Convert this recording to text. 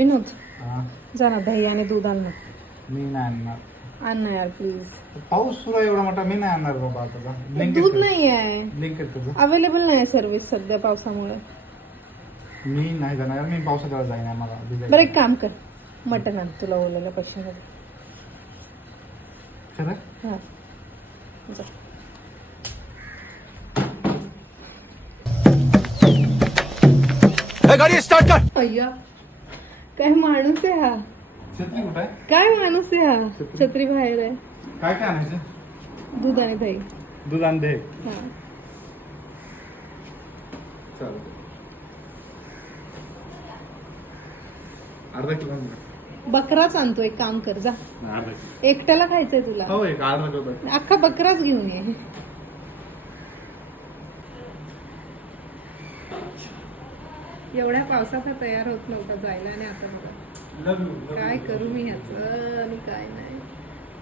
विनोद हा, जा ना दही आणि दूध आण ना. मी नाही आणणार. आण ना यार प्लीज. पाऊस सुरू आहे एवढा मोठा, मी नाही आणणार बाबा आता. दूध नाही आहे ब्लिंकेट तुझं. अवेलेबल नाही सर्व्हिस सध्या पावसामुळे. मी नाही जाणार, मी पावसात जाईन मला भिजायचं. बरं एक काम कर, मटण आण तुला ओलेल्या पैशामध्ये. खरं? हा जा. गाडी स्टार्ट कर. अय्या काय माणूस आहे हा. छत्री कुठं आहे? काय माणूस आहे हा. छत्री बाहेर आहे. काय काय आणायचं? दूध आणि दही. दूध आण दे. हा चालेल. अर्धा किलो आण. बकराच आणतो. एक काम कर जा. अर्धा किलो. एकट्याला खायचंय तुला. हो, एक अर्धा किलो. अख्खा बकराच घेऊन ये. एवढ्या पावसात हा तयार होत नव्हता जायला आणि आता बघा काय करू मी ह्याचं आणि काय नाही.